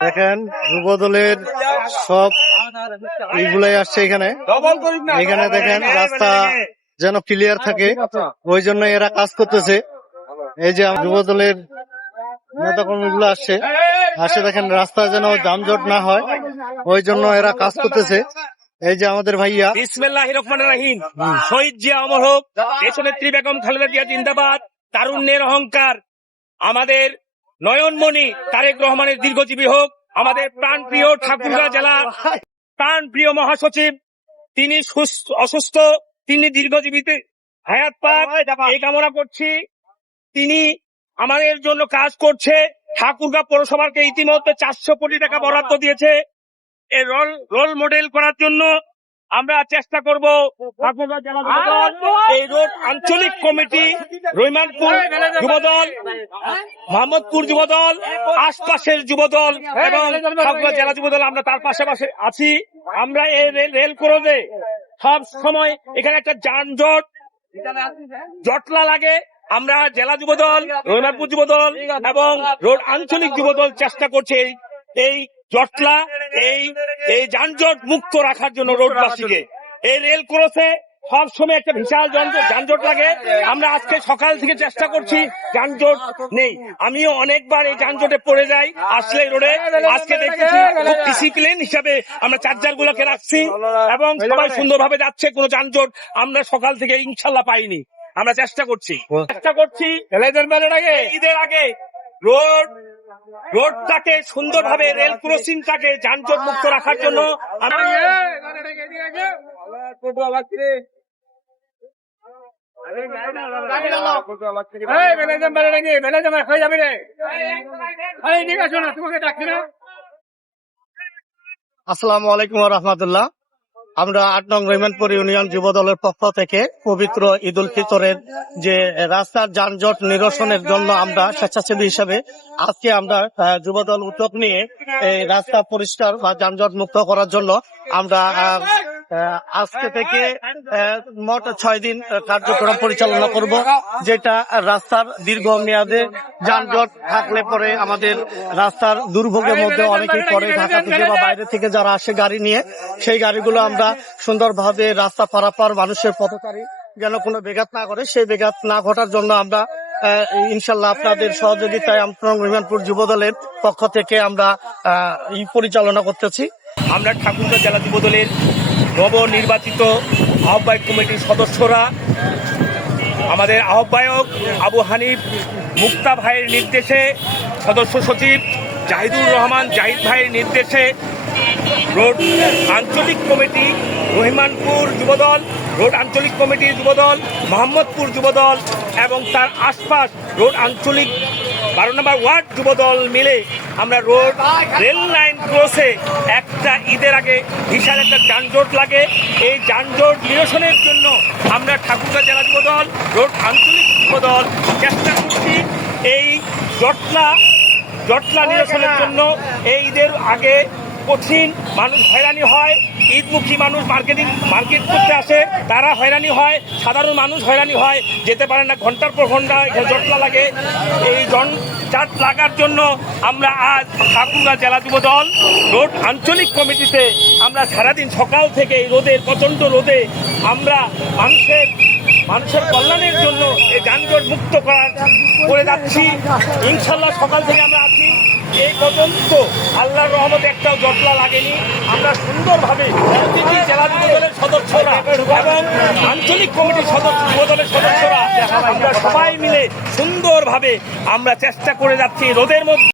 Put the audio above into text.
দেখেন যুব দলের সব এইগুলাই আসছে এখানে। এখানে দেখেন রাস্তা যেন ক্লিয়ার থাকে, ওই জন্য এরা কাজ করতেছে। এই যে যুব দলের নেতাকর্মী গুলো আসে দেখেন রাস্তা যেন যানজট না হয়, ওই জন্য এরা কাজ করতেছে। এই যে আমাদের ভাইয়া। বিসমিল্লাহির রহমানির রহিম। শহীদ জিয়া অমর হোক, দেশনেত্রী বেগম খালেদা জিয়া জিন্দাবাদ, তারুণ্যের অহংকার আমাদের নয়নমণি তারেক রহমানের দীর্ঘজীবী হোক। আমাদের প্রাণপ্রিয় ঠাকুরগাঁও জেলার প্রাণপ্রিয় মহাসচিব, তিনি অসুস্থ, তিনি দীর্ঘজীবীতে হায়াত পাক এই কামনা করছি। তিনি আমাদের জন্য কাজ করছে। ঠাকুরগাঁও পৌরসভাকে ইতিমধ্যে 400 কোটি টাকা বরাদ্দ দিয়েছে এই রোল মডেল করার জন্য। আমরা চেষ্টা করব ঠাকুরগাঁও জেলা যুবদল, এই রোড আঞ্চলিক কমিটি, রহিমানপুর যুবদল, মোহাম্মদপুর যুবদল, আশপাশের যুবদল এবং ঠাকুরগাঁও জেলা যুবদল, আমরা তার পাশাপাশি আছি। আমরা এই রেল ক্রসে সব সময় এখানে একটা যানজট জটলা লাগে। আমরা জেলা যুবদল, রহিমানপুর যুবদল এবং রোড আঞ্চলিক যুবদল চেষ্টা করছে এই জটলা, এই যানজট মুক্ত রাখার জন্য রোডবাসীকে। এই রেল ক্রসে সবসময় একটা বিশাল যানজট লাগে। আমরা আজকে সকাল থেকে চেষ্টা করছি, যানজট নেই। আমিও অনেকবার এই যানজটে পড়ে যাই আসলে রোডে। আজকে দেখতেছি খুব ডিসিপ্লিন হিসাবে আমরা চার্জার গুলোকে রাখছি এবং সবাই সুন্দরভাবে যাচ্ছে, কোনো যানজট আমরা সকাল থেকে ইনশাল্লাহ পাইনি। আমরা চেষ্টা করছি ঈদের আগে রোডটাকে সুন্দরভাবে, রেল ক্রসিংটাকে যানজট মুক্ত রাখার জন্য আসসালামু আলাইকুম ওয়া রাহমাতুল্লাহ। আমরা 8 নং রহিমানপুর ইউনিয়ন যুব দলের পক্ষ থেকে পবিত্র ঈদ উল ফিতরের যে রাস্তার যানজট নিরসনের জন্য আমরা স্বেচ্ছাসেবী হিসাবে আজকে আমরা যুবদল উদ্যোগ নিয়ে এই রাস্তা পরিষ্কার বা যানজট মুক্ত করার জন্য আমরা আজকে থেকে মোট 6 দিন কার্যক্রম পরিচালনা করব, যেটা রাস্তার দীর্ঘমেয়াদে যানজট থাকলে পরে আমাদের রাস্তার দুর্ভোগের মধ্যে অনেকেই পড়ে, ঢাকা থেকে বা বাইরে থেকে যারা আসে গাড়ি নিয়ে, সেই গাড়িগুলো আমরা সুন্দরভাবে রাস্তা পারাপার, মানুষের পথচারী যেন কোনো বেঘাত না করে, সেই বেঘাত না ঘটার জন্য আমরা ইনশাল্লাহ আপনাদের সহযোগিতায় রহিমানপুর যুব দলের পক্ষ থেকে আমরা পরিচালনা করতেছি। আমরা ঠাকুরগাঁও জেলা যুব দলের নবনির্বাচিত আহ্বায়ক কমিটির সদস্যরা, আমাদের আহ্বায়ক আবু হানিফ মুক্তা ভাইয়ের নির্দেশে, সদস্য সচিব জাহিদুর রহমান জাহিদ ভাইয়ের নির্দেশে রোড আঞ্চলিক কমিটি রহিমানপুর যুবদল, রোড আঞ্চলিক কমিটি যুবদল, মোহাম্মদপুর যুবদল এবং তার আশপাশ রোড আঞ্চলিক 12 নম্বর ওয়ার্ড যুবদল মিলে আমরা রেল লাইন ক্রসে একটা ঈদের আগে বিশাল একটা যানজট লাগে। এই যানজট নিরসনের জন্য আমরা ঠাকুরগাঁও জেলা যুবদল, রোড আঞ্চলিক যুবদল চেষ্টা করছি এই জটলা নিরসনের জন্য। এই ঈদের আগে কঠিন মানুষ হয়রানি হয়, ঈদমুখী মানুষ মার্কেট করতে আসে, তারা হয়রানি হয়, সাধারণ মানুষ হয়রানি হয়, যেতে পারে না, ঘন্টার পর ঘন্টা জটলা লাগে। এই জট লাগার জন্য আমরা আজ ঠাকুরগাঁও জেলা যুবদল রোড আঞ্চলিক কমিটিতে আমরা সারাদিন সকাল থেকে এই রোদের, প্রচণ্ড রোদে আমরা মানুষের কল্যাণের জন্য এই যানজট মুক্ত করে যাচ্ছি। ইনশাল্লাহ সকাল থেকে আমরা আছি, এই পর্যন্ত আল্লাহর রহমতে একটাও জটলা লাগেনি। আমরা সুন্দরভাবে জেলা যুবদলের সদস্যরা এবং আঞ্চলিক কমিটির যুবদলের সদস্যরা আমরা সবাই মিলে সুন্দরভাবে আমরা চেষ্টা করে যাচ্ছি রোদের মধ্যে।